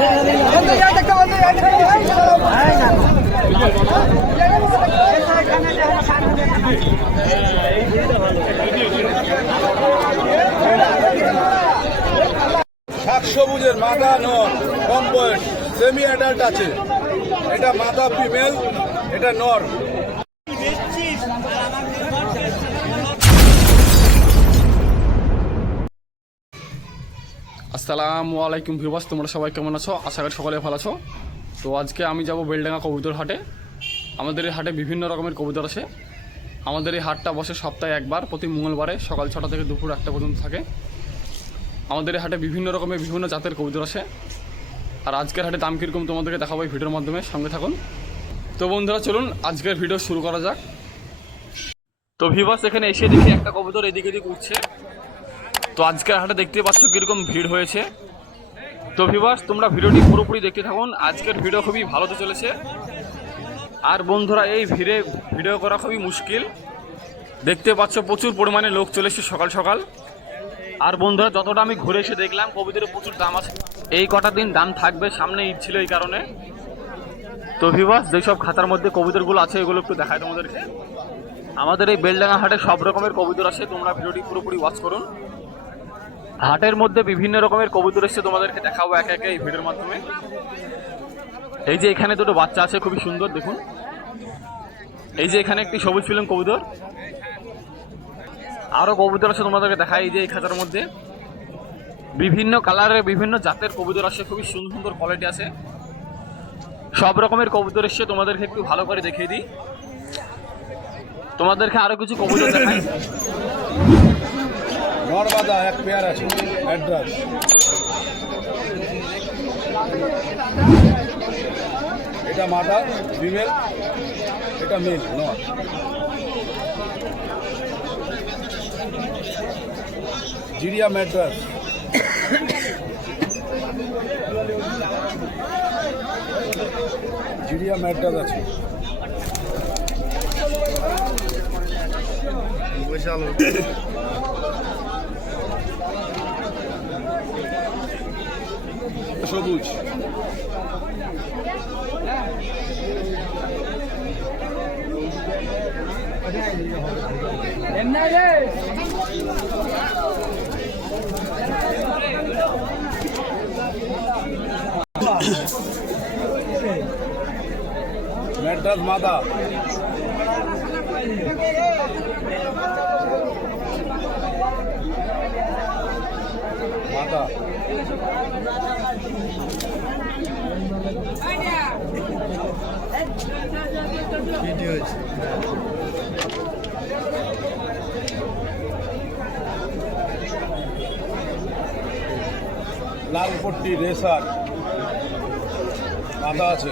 শাক সবুজের মাদা নর, কম বয়স, সেমি অ্যাডাল্ট আছে। এটা মাদা ফিমেল, এটা নর। আসসালামু আলাইকুম ভিউয়ার্স, তোমরা সবাই কেমন আছো? আশা করি সকলে ভালো আছো। তো আজকে আমি যাব বেলডাঙ্গা কবুতর হাটে। আমাদের এই হাটে বিভিন্ন রকমের কবুতর আছে। আমাদের এই হাটটা বসে সপ্তাহে একবার, প্রতি মঙ্গলবারে সকাল 6টা থেকে দুপুর 1টা পর্যন্ত থাকে। আমাদের এই হাটে বিভিন্ন রকমের বিভিন্ন জাতের কবুতর আছে। আর আজকের হাটে দাম কীরকম তোমাদেরকে দেখাবো এই ভিডিওর মাধ্যমে, সঙ্গে থাকুন। তো বন্ধুরা চলুন আজকের ভিডিও শুরু করা যাক। তো ভিউয়ার্স, এখানে এসে দেখি একটা কবুতর এদিকে এদিকে উঠছে। তো আজকের হাটে দেখতে পাচ্ছ কীরকম ভিড় হয়েছে। তো ভিউয়ার্স, তোমরা ভিডিওটি পুরোপুরি দেখতে থাকুন। আজকের ভিডিও খুবই ভালো তো চলেছে। আর বন্ধুরা, এই ভিড়ে ভিডিও করা খুবই মুশকিল। দেখতে পাচ্ছ প্রচুর পরিমাণে লোক চলে এসেছে সকাল সকাল। আর বন্ধুরা, যতটা আমি ঘুরে এসে দেখলাম কবুতরের প্রচুর দাম আছে। এই কটা দিন দাম থাকবে, সামনে ঈদ ছিল এই কারণে। তো ভিউয়ার্স, যেসব খাতার মধ্যে কবুতরগুলো আছে এগুলো একটু দেখায় তোমাদেরকে। আমাদের এই বেলডাঙ্গা হাটে সব রকমের কবুতর আছে, তোমরা ভিডিওটি পুরোপুরি ওয়াচ করুন। হাটের মধ্যে বিভিন্ন রকমের কবুতর এসছে, তোমাদেরকে দেখাবো একে একে এই ভিডিওর মাধ্যমে। এই যে এখানে দুটো বাচ্চা আছে, খুবই সুন্দর দেখুন। এই যে এখানে একটি সবুজ ফিল্ম কবুতর, আরও কবুতর আছে তোমাদেরকে দেখায়। এই যে এই খাঁচার মধ্যে বিভিন্ন কালারের বিভিন্ন জাতের কবুতর আছে, খুবই সুন্দর সুন্দর কোয়ালিটি আছে। সব রকমের কবুতর এসছে, তোমাদেরকে একটু ভালো করে দেখিয়ে দিই। তোমাদেরকে আরো কিছু কবুতর দেখাই। নরবাদা এক পেয়ার আছে, অ্যাড্রাস। এটা মাদা ফিমেল, এটা মেল নর। জিরিয়া ম্যাড্রাস, জিরিয়া ম্যাড্রাস আছে। সবুজ ম্যাড্রাস মাদা, মাদা লাল পট্টি রেসার মাদা আছে।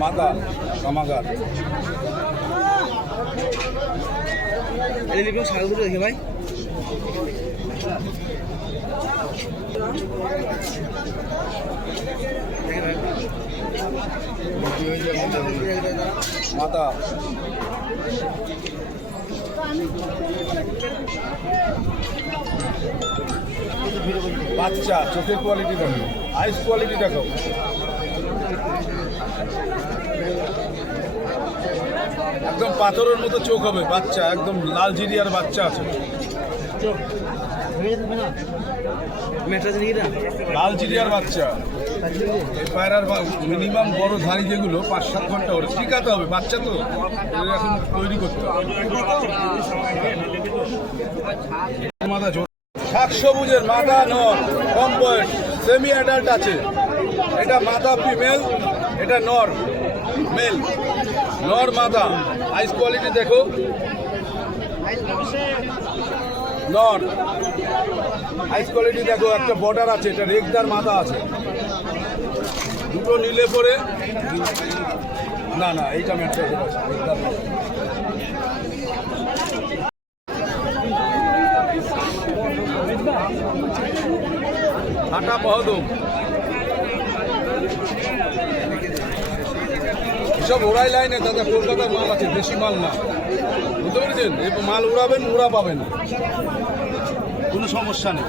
মাদা কামাগার। শালগুলো দেখে ভাই, মাদা বাচ্চা, চোখের কোয়ালিটি দেখো, আইস কোয়ালিটি দেখো। একদম পাথরের মতো চোখ হবে, বাচ্চা একদম লাল জিরিয়ার বাচ্চা আছে। লাল জিরিয়ার বাচ্চা। এই পায়রার মিনিমাম বড় ধারি যেগুলো 5-7 ঘন্টা ওরে টিকাতে হবে, বাচ্চা তো এখন তৈরি করতে হবে। শাক সবুজের মাদা নর, কম বয়স, সেমি অ্যাডাল্ট আছে। এটা মাদা ফিমেল, এটা নর মেল। নর মাদা, আইস কোয়ালিটি দেখো। নর আইস কোয়ালিটি দেখো, একটা বর্ডার আছে, এটা রেগদার মাদা আছে। দুটো নিলে পরে না না এইটা ম্যাট্রাস আছে, রেগদার হাটা মহদম। সব ওড়াই লাইনে দাদা, কলকাতার মাল আছে, দেশি মাল না, বুঝতে পেরেছেন? এই মাল উড়াবেন, উড়া পাবেন, কোনো সমস্যা নেই।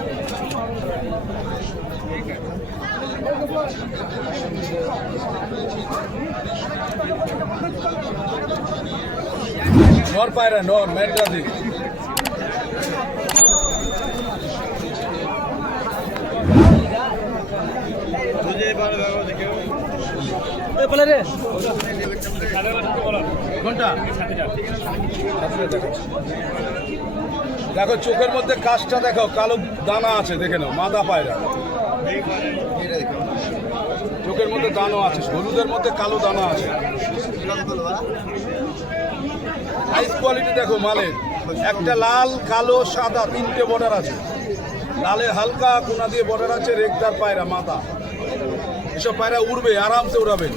নর পায়রা, নর ম্যাড্রাসি। কোনটা? দেখো চোখের মধ্যে কাজটা দেখো, কালো দানা আছে, দেখে নাও, মাদা পায়রা। চোখের মধ্যে দানা আছে, হলুদের মধ্যে কালো দানা আছে। হাই কোয়ালিটি দেখো মালের, একটা লাল, কালো, সাদা, তিনটে বর্ডার আছে। লালের হালকা কোনা দিয়ে বর্ডার আছে, রেগদার পায়রা, মাথা। এসব পায়রা উড়বে, আরামসে উড়াবেন।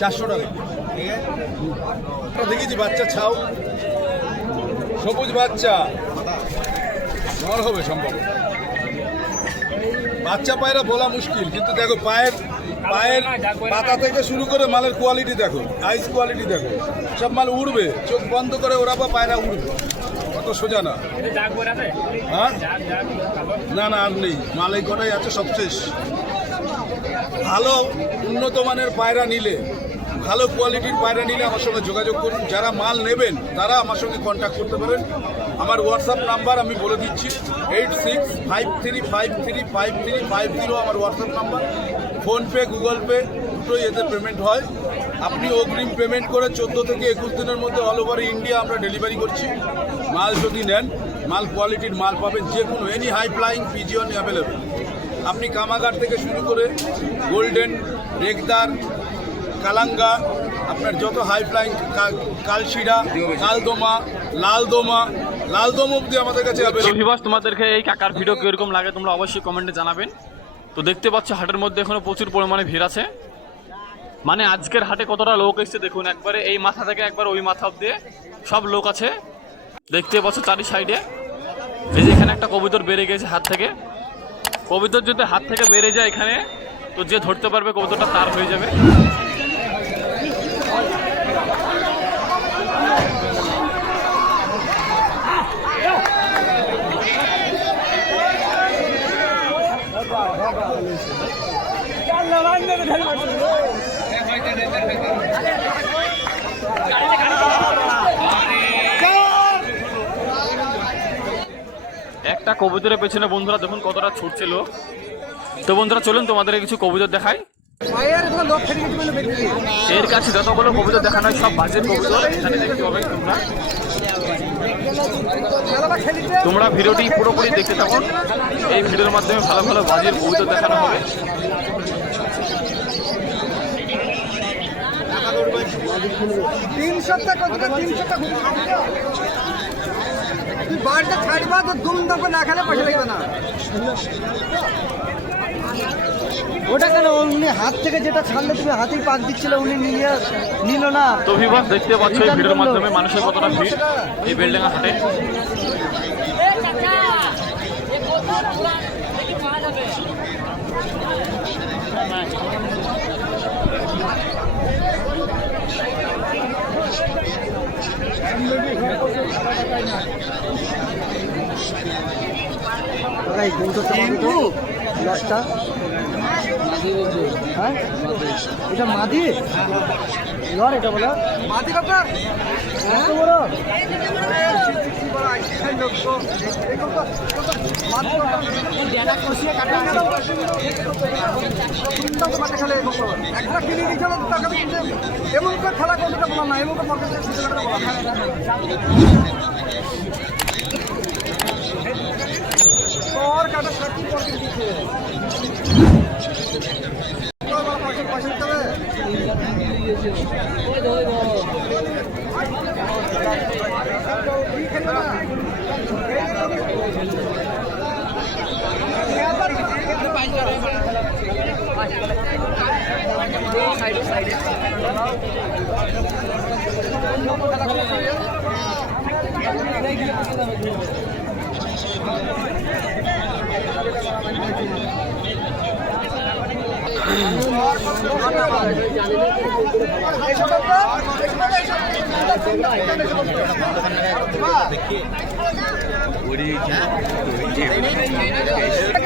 400 টাকা দেখেছি। বাচ্চা ছাও, সবুজ বাচ্চা, নর হবে সম্ভব। বাচ্চা পায়রা বলা মুশকিল, কিন্তু দেখো পায়ের পাতা থেকে শুরু করে মালের কোয়ালিটি দেখো, আইস কোয়ালিটি দেখো, সব মাল উড়বে। চোখ বন্ধ করে ওড়াবা, পায়রা উড়বে, অত সোজা না। হ্যাঁ, না না, আর নেই, মাল এই কটাই আছে, সব শেষ। ভালো উন্নত মানের পায়রা নিলে, ভালো কোয়ালিটির পায়রা নিলে আমার সঙ্গে যোগাযোগ করুন। যারা মাল নেবেন তারা আমার সঙ্গে কন্ট্যাক্ট করতে পারেন। আমার হোয়াটসঅ্যাপ নাম্বার আমি বলে দিচ্ছি, 8653535350 আমার WhatsApp number. PhonePe, Google pay দুটোই এতে পেমেন্ট হয়। আপনি অগ্রিম পেমেন্ট করে 14 থেকে 21 দিনের মধ্যে অল ওভার ইন্ডিয়া আমরা ডেলিভারি করছি। মাল যদি নেন, মাল কোয়ালিটির মাল পাবেন, যে কোনো any high flying pigeon available. আপনি কামাগার থেকে শুরু করে গোল্ডেন, রেগদার, কালাঙ্গা, আপনার যত হাই ফ্লাইং, কালশিরা, কালদোমা, লালদোম অব্দি আমাদের কাছে তোমাদেরকে এই কাকার ভিডিও কিরকম লাগে তোমরা অবশ্যই কমেন্টে জানাবেন। তো দেখতে পাচ্ছ হাটের মধ্যে এখনো প্রচুর পরিমাণে ভিড় আছে। মানে আজকের হাটে কতটা লোক এসছে দেখুন, একবারে এই মাথা থেকে একবার ওই মাথা অব্দি সব লোক আছে। দেখতে পাচ্ছ চারি সাইডে। এই যে এখানে একটা কবুতর বেড়ে গেছে হাত থেকে। কবুতর যদি হাত থেকে বেড়ে যায় এখানে, তো যে ধরতে পারবে কবুতরটা তার হয়ে যাবে। একটা কবুতরের পেছনে বন্ধুরা দেখুন কতটা ছুটছিল। তো বন্ধুরা চলুন তোমাদের কিছু কবুতর দেখাই। এর কাছে যতগুলো কবুতর দেখানো হয় সব বাজের কবুতর, এখানে দেখতে পাবে তোমরা ভিডিওটি পুরোপুরি দেখতে থাকুন। এই ভিডিওর মাধ্যমে ভালো ভালো বাজের কবুতর দেখানো হবে। বাড়িতে ছাড়বা তো দুম দাম না খেলে পয়সা লাগবে না। ওটা কেন, উনি হাত থেকে যেটা ছাড়লে তুমি হাতেই পাক দিচ্ছিল, উনি নিল না। তো ভিউয়ার্স দেখতে পাচ্ছ এই ভিডিওর মাধ্যমে মানুষের কতটা ভিড় এই বেলডাঙ্গা হাটে। হ্যাঁ, এটা মাদি লর, এটা বলো মাদি কাপড় এত বড়। এমন করে খেলা করতে বলা না, এমন করে কাটা সাথী পকেট দিচ্ছে। সাইডে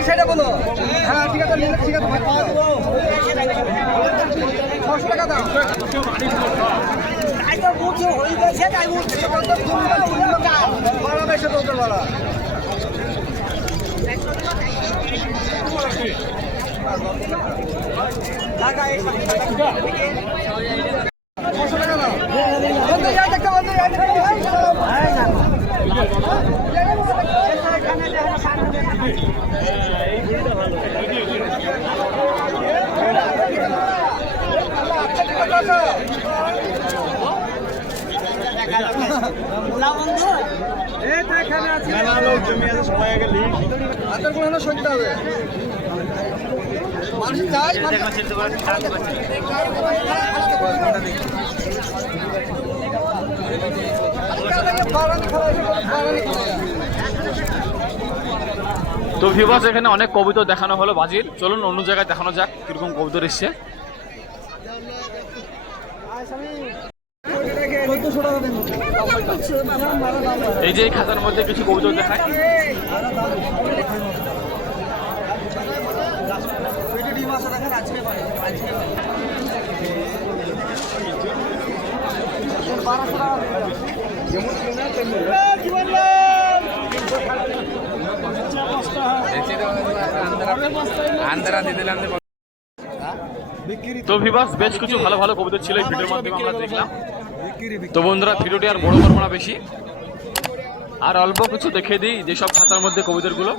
সেটা বলো। হ্যাঁ ঠিক আছে, ঠিক আছে, পাওয়া দেবো। 600 টাকা দাও। তাই তো বুঝছো হয়ে গেছে, তাই বুঝছো বাড়া বেশি বলতে বাড়া। টাকা 600 টাকা দাও। বন্ধু যা দেখতে বন্ধু যা দেখতে। হ্যাঁ না। তো ভিউয়ার্স এখানে অনেক কবুতর দেখানো হলো বাজির, চলুন অন্য জায়গায় দেখানো যাক কিরকম কবুতর এসছে। এই যে এই খাতার মধ্যে কিছু কবুতর দেখায়। তো ভিউয়ার্স বেশ কিছু ভালো ভালো কবুতর ছিল এই ভিডিওর মাধ্যমে আমরা দেখলাম। তো বন্ধুরা ভিডিওটি আর বড় করবো না বেশি, আর অল্প কিছু দেখে দিই যেসব খাতার মধ্যে কবুতরগুলো।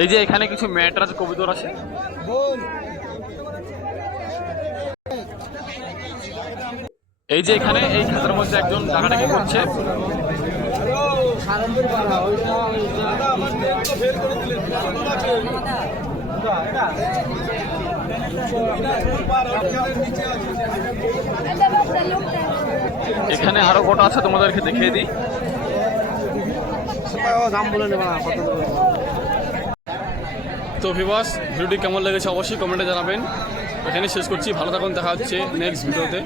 এই যে এখানে কিছু ম্যাটরাজ কবুতর আছে। এই যে এখানে এই খাতার মধ্যে একজন ডাকাডাকি করছে। এখানে আরো কটা আছে তোমাদেরকে দেখিয়ে দিই। তো ভিউয়ার্স ভিডিওটি কেমন লেগেছে অবশ্যই কমেন্টে জানাবেন। এখানে শেষ করছি, ভালো থাকুন, দেখা হচ্ছে নেক্সট ভিডিওতে।